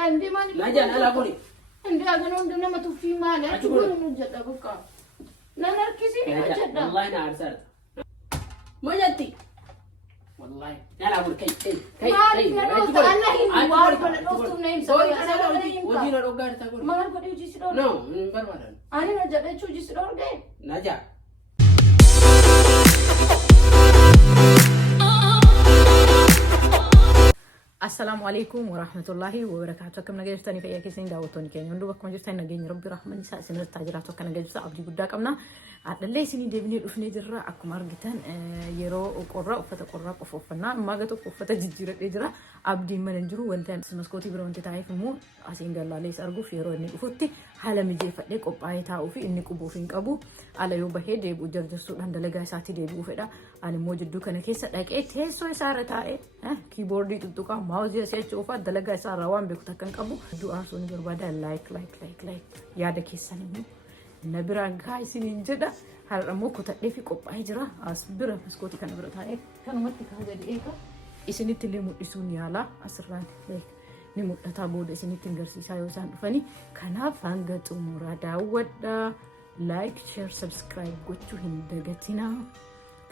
عندي مالي لا جان أنا أقولي عندي أنا عندنا ما توفي مالي أقول إنه جد بقى لا نركزي جد والله أنا أرسلت ما جدي والله لا أقول كي ما أعرف أنا هي وارد ولا نوصل نيم سوي ودينا الأوقات تقول ما أعرف أدي جيس دور نو بربنا أنا نجد شو جيس دور ده نجا السلام عليكم ورحمة الله وبركاته. كم نجيب تاني في أي كيسين دعوتوني كأني عندو بكم جيب تاني نجيب ربي رحمة نساء سنة تاجرات وكان نجيب سأبدي قدّا كمنا اللي سني دبني الأفني جرا أكو مرجتان يرو وقرّا وفتى قرّا وفوفنا ما جت وفتى جديرة إجرا أبدي من الجرو وانتن سمسكوتي برو انت تعرف مو أسين قال ليس أرجو في يرو إني أفتي حالا مجيء فتلك أبعي تاو في إني كبو فين كبو على يوم بهيد يبو جرجسو عند لقى ساتي ديبو فدا أنا موجود دوك أنا كيس لك إيه تيسو سارة تاي كيبوردي تدوكا ماوس يسير تشوفه دلقة سارة وان بيكتكن كبو دو أرسوني بربادا لايك يا دكي سنمو نبرة غايسين جدا هل مو كتلي في كوب أجرا أصبر مسكوتي كان برتاي كانوا متى كهذا دقيقة إسني تلي مدرسون يالا أسران لايك نمو تتابود إسني تنجرسي سايوسان فني كنا فانجت أمورا ودا لايك شير سبسكرايب قلتو هندقتنا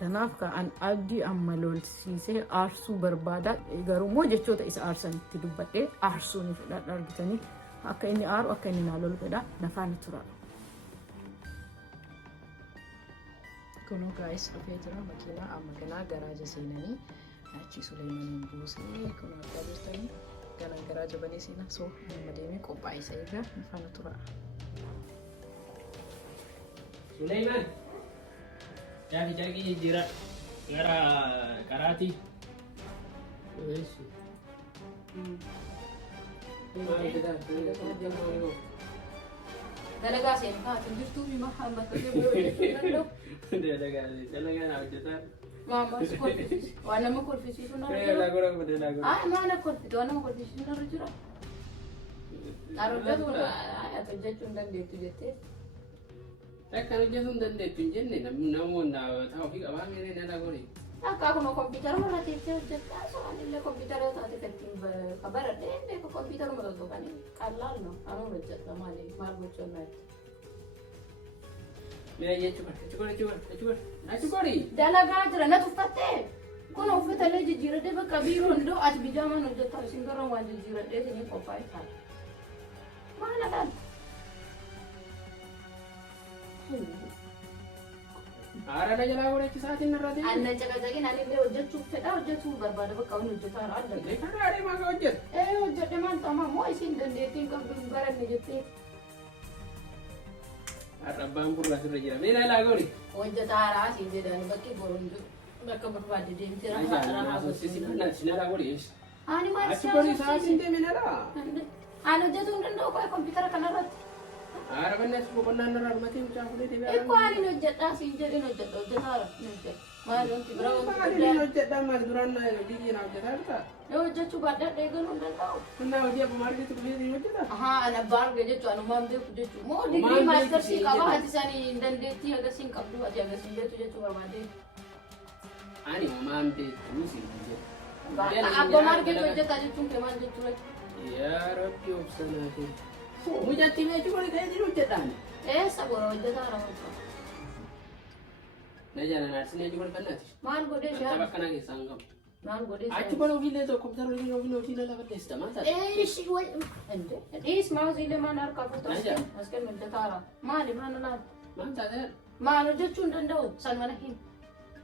كناف كأن أبدي أمالول سيسه أرسو بربادا إيجارو مو جتشو تيس أرسن تدبته أرسو نفدا دارجتني أكيني أرو أكيني نالول بدا نفعني ترى كونو guys أفيترا مكينا أمكنا جراج سيناني أشي سليمان بوسي كونو أتابستني كنا جراج بني سينا سو مدينة كوباي سيجا نفعني ترى سليمان Cagi jira gara karati. Yes. Delegasi ini kan tunjuk ni mahal betul betul. Delegasi nak jatuh. Mama sekolah fisik. Wana mau sekolah fisik tu nak. Lagu. Mana sekolah fisik? Wana mau sekolah fisik nak rujur. Naruh tu atau jatuh dan dia tu jatuh. Kalau jatuh dan dia tunjuk ni, namun tahu kita apa ni nak gori. Aku nak komputer mana tiap jatuh. Soalnya le komputer itu ada penting kabar ada. Ni komputer mana tu kan? Kalau no, anu rujur sama ni, malu cuma. Mira ye cuba. Dalaga aja, nak tu fateh. Kau nak fateh le jijira deh, kabiru ndo as bijama no jatuh singkaro wan jijira deh sini kopai kan. Mana kan? Ada jalan gori kisah ini nanti. Anda jaga-jaga nanti dia ujar cuci berbada berkau ujar tar ada. Ada mana ujar? Ujar teman sama mau isin dan dia tinggal berbaran ni jatuh. Ada bambu lah sudah jalan. Ni lah gori. Ujar tar asin dia dan baki borunjuk. Mereka berbada dia intera hara. Sisi mana sini lah gori. Ani mana? Aku gori sahaja sini mana lah. Anu jatuh dan kau komputer kanan rat. Ada mana semua benar mati macam apa dia? Kau ani ujar asin jadi ujar tar. Mana nanti berapa? Mana ujar dah mana duran lah yang dia nak ujar tak? Ujar cuba dah dengan udah tahu. Mana dia pemar gitu beli ujar tak? Anak bar gaya tu anu mam dia ujar cuba. Mau degree master sih kau hati sani dan dia tiada agak singkap dua tiada sing dia tu je cuba mandi. Ani mam dia tu sih ujar. Aku mar gitu ujar tadi cuma keman dia tu. Ya Rabbi opsana tu. Mujat timnya cuma dia jadi ujar dah. Sabar ujar tar orang tu. Nah jalan nasi ni cuma benar. Mar gode Coba siapa? kena kisah sanggam. Mar gode Aku siapa? baru video tu komputer video lah pada sistem masa. Si wai. Ande. Mau sih le mana kau tu? Maskan ujar tar. Mana lah? Masa dah. Mana ujar cunda dah. San mana hin?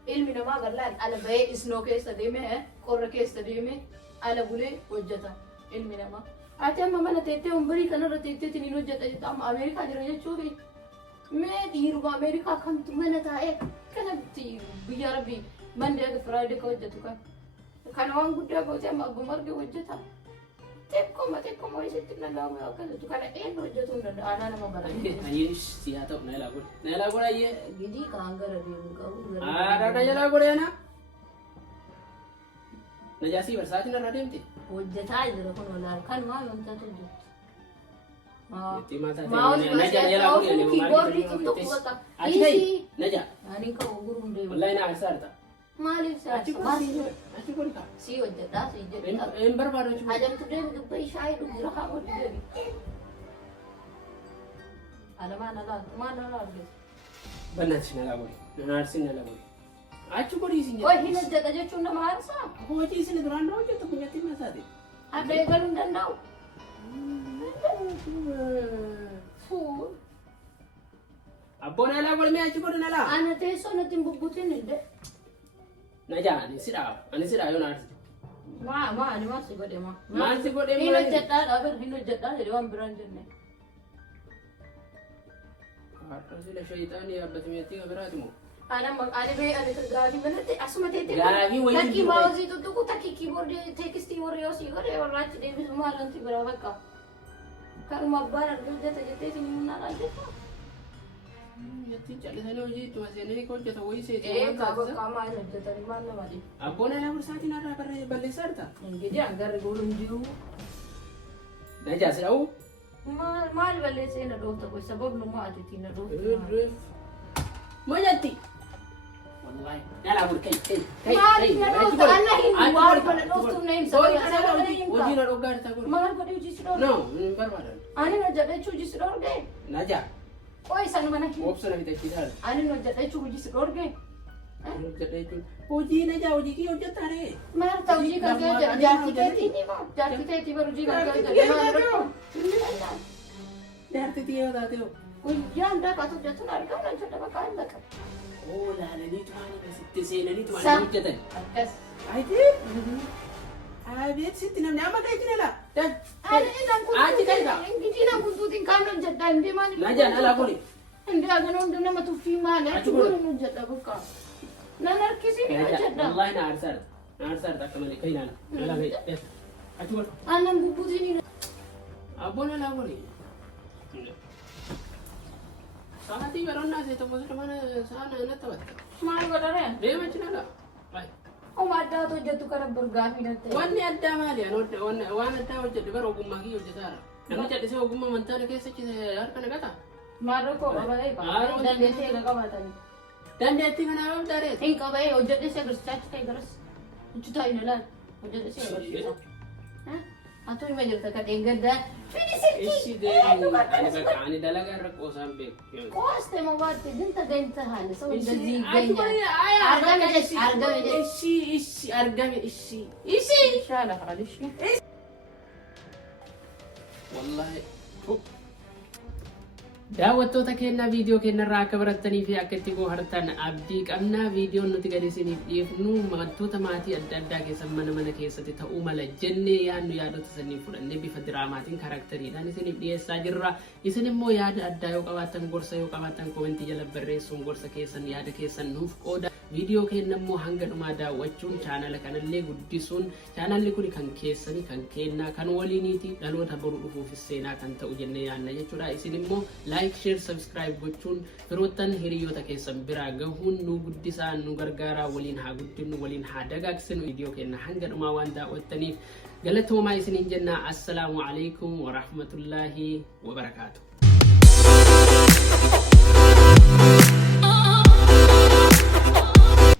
Ilmu nama galan. Ala bayi snow case tadi me, korre case tadi me. Ala bule ujar tar. Ilmu nama. Ate mama na tete umbari kana na tete tini no jata jata am Amerika jira chubi me diru Amerika kan tumana ta kana ti biyar bi Monday ke Friday ko jatu kan kana wang gudda ko te ma gumar ke wajata te ko mo ise tinna la mo kan tu kana no jatu na ana na mabara Ani siya tu naila gura ye. gidi ka angara de ka Ada naila gura na. Najasi bersatu na radem ti. wajata jira kono la kan ma yon ta tu jatu Mau naja gura ni keyboard itu tu kata Naja. ani ka ugurunde Wallahi na asar ta. Maaliif Achi godhi kaa. si hojjedhaa si jedhu. Hin barbaadu jechuudha. Ajamtu deemi dubbii shaayii dhugu rahaa godhi deemi. Ala maal alaallee. Bannaati sin alaa godhi. Naarsin alaa godhi. Achi godhi isin Oi hin hojjedha jechuun nama aarsaa. Hojii isin duraan na hojjettu kunyatti himna isaati. Adda eegaluu hin danda'u. Fuul. Abboon alaa godhi mee achi godhi alaa. Ana teessoo natti hin bubbutin illee. Najaa ani sidhaa yoo naarsi. Maali maal si godhe maa? Maal si godhe Hin hojjedhaa bar hin hojjedhaa jedhee waan biraan jenne. Har'a sila shayitaanii yaabbatemeetti kabiraati moo? Ani gaafii manatti asuma teettee. Gaafii wayii Takkii maawuzii tuttuqu takkii kiiboordii teekistii warri yoo sii godhe warraachi deebisu maalanti biraa bakka. Kanuma abbaan arga hojjeta jettee isin humnaan hojjeta. Jettiin callisanii hojii ittuma seenanii hojjeta wayii seetii Ee waan kaaba taasisa. qaamaa hin hojjetani maal nama dhibu. Abboon alaa bursaatiin har'aa balleessaa jirta. Ingidi hangarri gooluun jiru. Najaa sidha'uu. Maal balleessee na dhoofta kun sababnummaa atiitiin na dhoofta. Mojatti. Wallahi nalaa bul kai. Maal na dhoofta Allah hin waan kana dhooftuuf na hin Sorry sababa kana sababa hin hojii ka. na dhoggaa jirta kun. Maal godhe hojii si dhoofte? No, hin barbaadan. Ani na jedhachuu hojii si dhoorge. Najaa. Qoy sanuma na hin. Obsa na fitachiisaa. Ani na jedhachuu hojii si dhoorge. Hojii Najaa hojii kee hojjettaa ree. Maal ta'u hojii kan kee jedhu jaartii keetii ni moo? Jaartii keetii bar hojii kan kee jedhu maal rakkoo? Inni danda'an. Jaartii yoo taate hoo. Guyyaan daqatu hojjetuun argamu na jedha bakka hin dhaqa. Oo laalanii tumaanii sitti seenanii Sa- tumaanii hojjetan. Akkas. Ayitii. Abeet sitti namni amma kai jira laa. Ani nan Achi kai kuntuutiin kaa. ingidii nan kuntuutiin kaan hojjedha hin deemaan. Najaan alaa kuni. Hindi agan hundi nama tuffii maali achi Achi godhu. godhu hojjedha bakka. Nan harkisiin hojjedha. Wallahi na aarsaadha. Na aarsaadha akka malee kai naana. Alaa kai. Achi godhu. Aannan bubbutiin Abboon alaa kuni. Sa'aatii baroonnaa ta'e tokko sana mana sa'aa na taphatta. maal godhare? Deema jira laa. Baay'ee. Oma addaatu hojjetu kana burgaa fi natte. Wanni addaa maali? Waan addaa hojjedhe bara ogummaa kiyya hojjetaara. Namni callisee ogummaa amantaa keessatti harka naqata. Maal rakkoo qabatee Maaloo dandeettii eega qabatanii. Dandeettii kanaa qabdaaree. Hin qabee hojjedhe si agarsiisaa ta'e garas. Hojjetaa hin ilaal. Hojjedhe si agarsiisa. Atu hima jirta kadheen gaddaa. Fini Ishi silkii. deemi. Ani dalagaa irra qoosaan beeku. Kooste mobaatti dinta deemta haala. Sa'u daldii Ati ganya. bari Argame jechi argame jechi. Ishi argame ishi. Inshallah haalishi. Wallahi. Daawwattoota keenya viidiyoo keenyarraa akka barattanii fi akka itti bohaartan abdii qabna. Viidiyoon nuti gadi isiniif dhiyeessinu wantoota maatii adda addaa keessan mana keessatti ta'uu mala jennee yaadnu yaadota sanii fudhannee bifa diraamaatiin karaktariidhaan isiniif dhiyeessaa jirra. Isin immoo yaada addaa yoo qabaattan gorsa yoo qabaattan koomentii jala barreessuun gorsa keessan yaada keessan nuuf qooda. Viidiyoo keenya immoo hanga dhumaa daawwachuun chaanala kanallee guddisuun chaanalli kun kan keessanii kan kennaa kan waliiniiti dhaloota boru dhufuufis seenaa kan ta'u jennee yaadna jechuudha. Isin immoo like, share, subscribe gochuun firoottan hiriyoota keessan biraa gahuun nu guddisaa nu gargaaraa waliin haa guddinu waliin haa dagaagsinu. Viidiyoo keenya hanga dhumaa waan daawwattaniif galatoomaa isiniin jenna. Assalaamu alaikum wa rahmatullahi wa barakaatuh.